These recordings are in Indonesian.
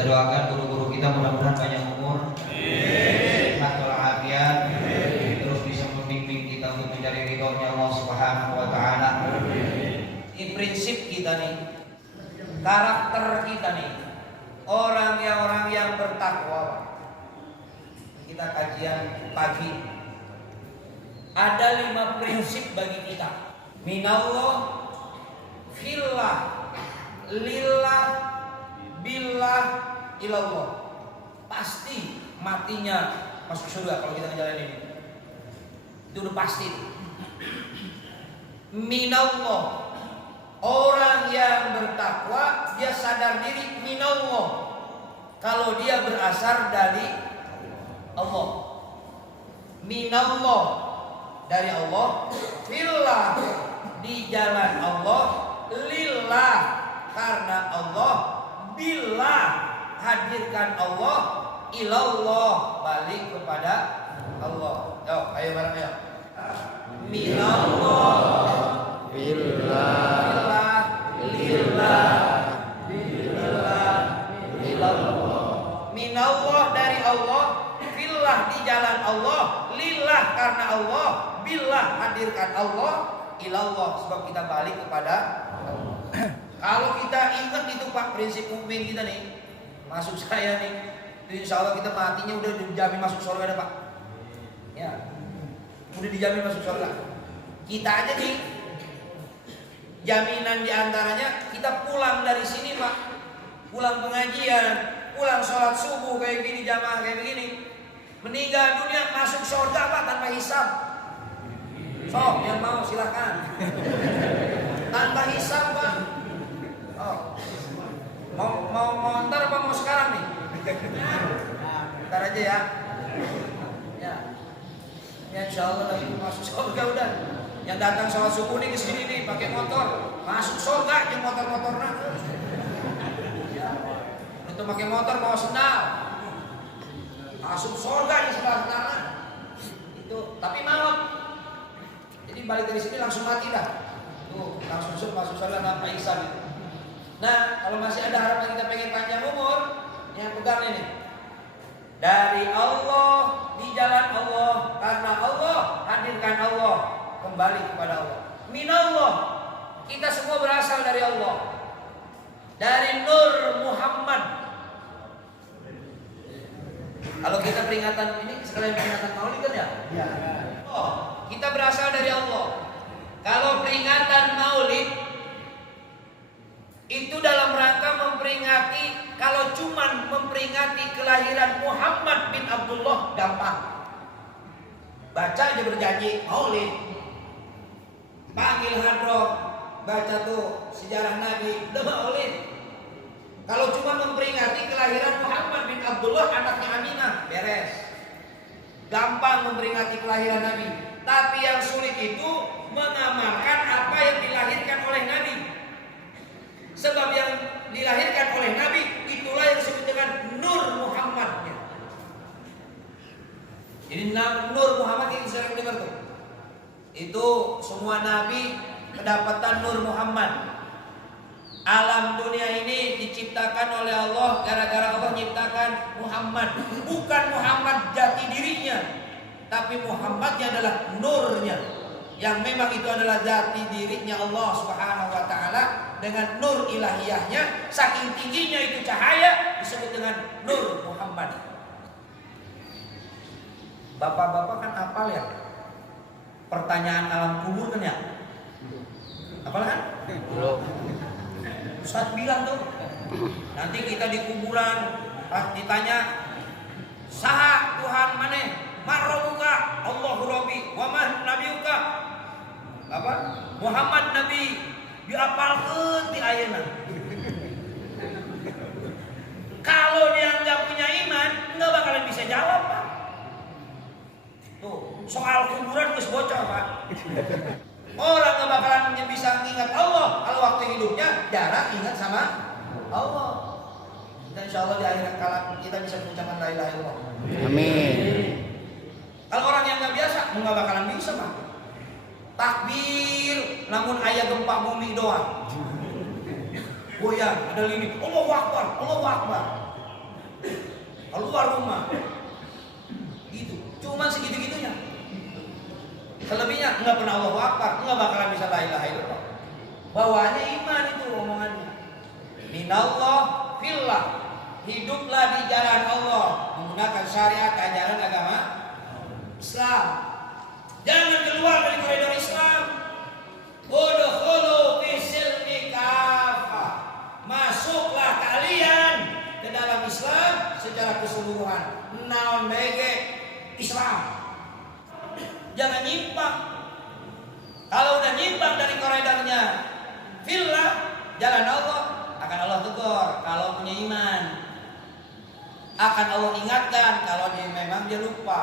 Kita doakan guru-guru kita mudah-mudahan banyak umur, sehat walafiat, terus bisa membimbing kita untuk mencari ridhonya Allah Subhanahu wa taala. Ini prinsip kita nih, karakter kita nih, orang yang bertakwa. Kita kajian pagi. Ada 5 prinsip bagi kita. Minallah, fillah, lillah, billah, ilallah. Pasti matinya masuk surga kalau kita ngejalanin ini. Itu udah pasti. Minallah, orang yang bertakwa dia sadar diri minallah. Kalau dia berasal dari Allah. Minallah, dari Allah. Fillah, di jalan Allah. Lillah, karena Allah. Billah, hadirkan Allah. Ilallah, balik kepada Allah. Yuk, ayo bareng ya. Minallah, billah, lillah, billah, ilallah. Minallah, dari Allah. Fillah, di jalan Allah. Lillah, karena Allah. Billah, hadirkan Allah. Ilallah, sebab kita balik kepada Allah. Kalau kita ingat itu Pak, prinsip mukmin kita nih, masuk saya nih, insya Allah kita matinya udah dijamin masuk surga ada Pak. Ya, udah dijamin masuk surga. Kita aja nih, jaminan diantaranya kita pulang dari sini Pak, pulang pengajian, pulang sholat subuh kayak gini, jamaah kayak begini, meninggal dunia masuk surga Pak tanpa hisab. So, yang mau silakan. Tanpa hisab Pak. Oh, mau ntar apa mau sekarang nih? Ntar aja ya. Ya, insya Allah lagi masuk surga udah. Yang datang sholat subuh nih kesini nih pakai motor, masuk surga yang motor-motor nak. Untuk pakai motor bawa sendal, masuk surga yang sendal. Itu, tapi malam. Jadi balik dari sini langsung mati dah. Tuh, langsung masuk surga tanpa hisab. Nah, kalau masih ada harapan kita pengen panjang umur, yang pegang ini. Dari Allah, di jalan Allah, karena Allah, hadirkan Allah, kembali kepada Allah. Minallah, kita semua berasal dari Allah. Dari Nur Muhammad. Kalau kita peringatan ini sekalian peringatan Maulid kan ya? Ya. Oh, kita berasal dari Allah. Kalau peringatan Maulid itu dalam rangka memperingati, kalau cuman memperingati kelahiran Muhammad bin Abdullah gampang. Baca aja berjanji Maulid. Panggil hadroh, baca tuh sejarah Nabi, udah Maulid. Kalau cuma memperingati kelahiran Muhammad bin Abdullah anaknya Aminah, beres. Gampang memperingati kelahiran Nabi. Tapi yang sulit itu mengamalkan apa yang dilahirkan oleh Nabi. Sebab yang dilahirkan oleh Nabi itulah yang disebut dengan Nur Muhammad. Jadi Nur Muhammad ini sering dengar tuh. Itu semua Nabi kedapatan Nur Muhammad. Alam dunia ini diciptakan oleh Allah gara-gara Allah menciptakan Muhammad. Bukan Muhammad jati dirinya, tapi Muhammadnya adalah nurnya. Yang memang itu adalah jati dirinya Allah Subhanahu wa taala dengan nur ilahiyahnya, saking tingginya itu cahaya disebut dengan Nur Muhammad. Bapak-bapak kan hafal ya pertanyaan alam kubur kan ya? Hafal kan? Belum. Ustaz bilang tuh, nanti kita di kuburan ditanya, saha Tuhan maneh? Marrobuka Allahu Rabbi wa man nabiyuka. Apa? Muhammad Nabi diapalkeun ti ayeuna. Kalau dia nggak punya iman, nggak bakalan bisa jawab Pak. Tuh, soal kuburan geus bocor Pak. Orang nggak bakalan bisa ingat Allah kalau waktu hidupnya jarang ingat sama Allah. Dan insya Allah di akhir kala kita bisa mengucapkan la ilaha illallah. Amin. Kalau orang yang nggak biasa, nggak bakalan bisa Pak. Takbir, namun ayat gempa bumi doang. Goyang, ada lini, Allahu Akbar, Allahu Akbar. keluar rumah. Gitu. Cuma segitu-gitunya. Selebihnya enggak pernah Allahu Akbar, enggak bakalan bisa la ilaha illallah. Bawaannya iman itu omongannya. Minallah fillah. Hiduplah di jalan Allah menggunakan syariat ajaran agama Islam. Jangan keluar dari koridor Islam. Udkhulu fis-silmi kafah. Masuklah kalian ke dalam Islam secara keseluruhan. Naon bege Islam. Jangan nyimpang. Kalau udah nyimpang dari koridornya fillah, jalan Allah, akan Allah tegur kalau punya iman. Akan Allah ingatkan kalau memang dia lupa.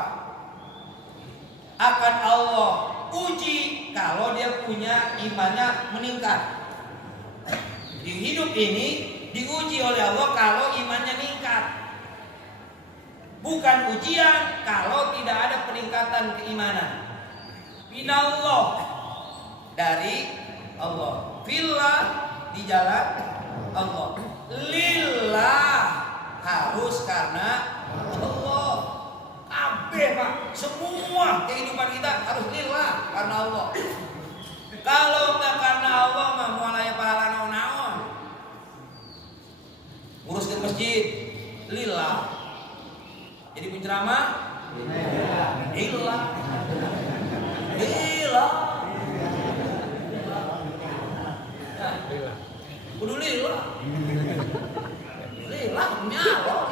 Akan Allah uji kalau dia punya imannya meningkat. Di hidup ini diuji oleh Allah kalau imannya meningkat. Bukan ujian kalau tidak ada peningkatan keimanan. Minallah, dari Allah. Fillah, di jalan Allah. Lillah, harus karena Allah. Kabeh Pak, semua kehidupan kita harus lillah karena Allah. Kalau enggak karena Allah mah mulai pahala naon-naon. Urus ke masjid lillah. Jadi penceramah lillah. Lillah. Kudu lillah. Lillah punya Allah.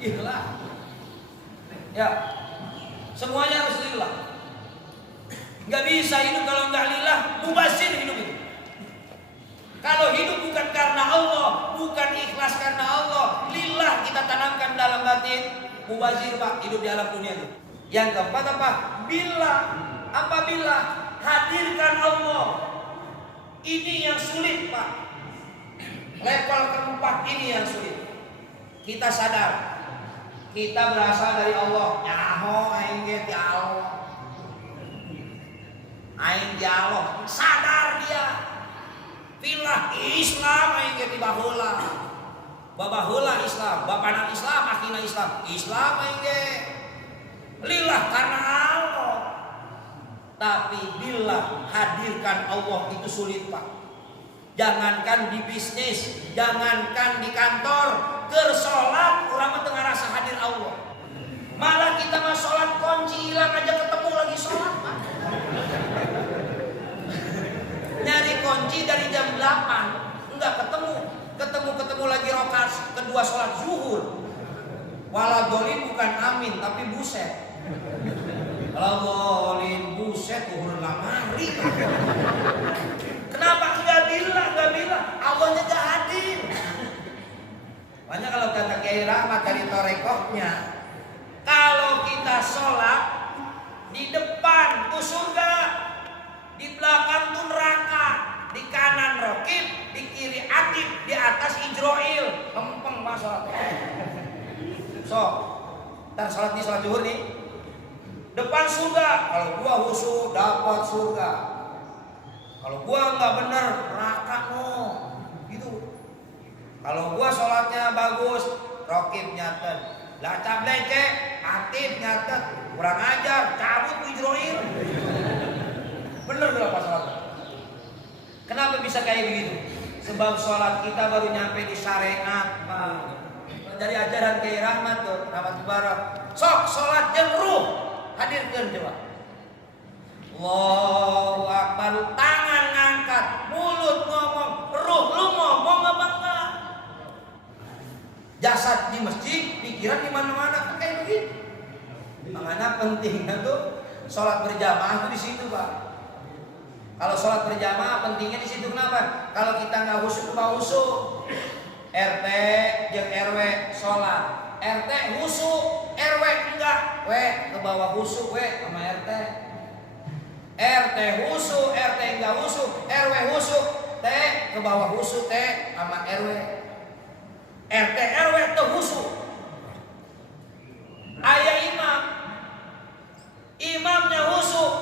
Lillah. Ya. Semuanya harus lillah. Enggak bisa hidup kalau enggak lillah, mubazir hidup itu. Kalau hidup bukan karena Allah, bukan ikhlas karena Allah, lillah kita tanamkan dalam batin, mubazir Pak, hidup di alam dunia itu. Yang keempat apa? Bila. Apabila hadirkan Allah. Ini yang sulit Pak. Level keempat ini yang sulit. Kita sadar kita berasal dari Allah. Nyaho aing ge ti Allah. Aing di Allah. Sadar dia. Filah Islam aing ge ti baheula. Babaheula Islam, bapana Islam, akina Islam. Islam aing ge lillah karena Allah. Tapi bila hadirkan Allah itu sulit Pak. Jangankan di bisnis, jangankan di kantor, keur salat urang mah teu ngarasa hadir Allah. Malah kita mah salat kunci hilang aja ketemu lagi salat Pak. Nyari kunci dari jam 8 enggak ketemu lagi rakaat kedua salat zuhur. Waladolin bukan amin tapi buset. Waladolin buset tuhur lamari. Kenapa enggak bilang Allahnya enggak hadir. Makanya kalau kata Kiai Rahmat dari torekohnya, kalau kita sholat di depan tuh surga, di belakang tuh neraka, di kanan rokib, di kiri atib, di atas Ijroil, lempeng Pak sholat. So, ntar sholat nih, sholat zuhur nih, depan surga. Kalau gua husu dapat surga. Kalau gua nggak bener neraka gitu. Kalau gua sholatnya bagus, rokib nyatet, lacap lecek, atib nyatet, kurang ajar, cabut Ijroil. Bener berapa sholat? Kenapa bisa kayak begitu? Sebab sholat kita baru nyampe di syariat Pak. Dari ajaran Kiai Rahmat tuh, Rahmat Mubarak. Sok sholat jeung ruh hadirkeun coba. Allahu Akbar, tangan ngangkat, mulut ngomong, ruh lu ngomong apa enggak? Jasad di masjid, pikiran di mana-mana, kayak begitu. Makanya pentingnya tuh sholat berjamaah tuh di situ Pak. Kalau sholat berjamaah pentingnya di situ kenapa? Kalau kita nggak husuk ke bawah husuk, RT jeung RW sholat, RT husuk, RW enggak, ke bawah husuk sama RT. RT husuk, RT enggak husuk, RW husuk, ke bawah husuk sama RW. RT RW tuh husuk. Aya imam, imamnya husuk,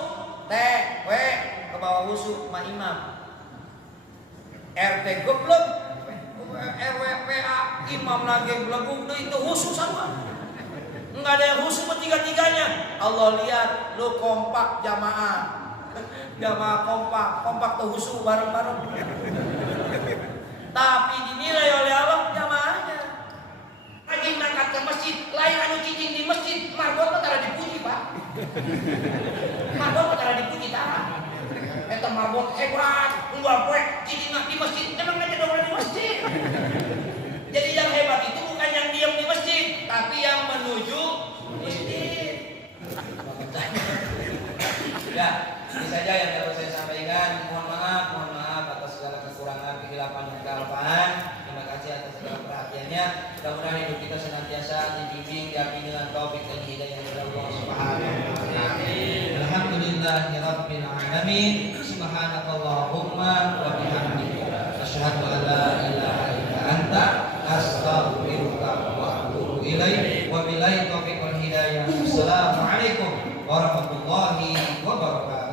ke bawah husuk sama imam. RT goblok, RWPA, imam lagi belebung itu khusus sama. Enggak ada yang khusus bertiga-tiganya. Allah lihat lu kompak jamaah. Jamaah kompak tuh khusus bareng-bareng. Tapi dinilai oleh Allah jamaahnya. Lagi berangkat ke masjid, lain anu cicing di masjid, marbot tara dipuji, Pak. Marbot tara dipuji tara. Eta marbot hebat, unggal poe cicing di masjid, emang aja dong di masjid. Jadi yang hebat itu bukan yang diam di masjid, tapi yang menuju masjid. Ya, ini saja yang dapat saya sampaikan. Mohon maaf atas segala kekurangan, kehilapan dan kealpaan. Terima kasih atas segala perhatiannya. Mudah-mudahan hidup kita senantiasa dibimbing, diampuni dengan taufik dan hidayah dari Allah Subhanahu wa taala. Alhamdulillahirabbil alamin. Subhanakallahumma wa bihamdika asyhadu an la ilaha illa anta astaghfiruka wa atubu ilaik. Wa billahi taufiq wal hidayah. Assalamualaikum warahmatullahi wabarakatuh.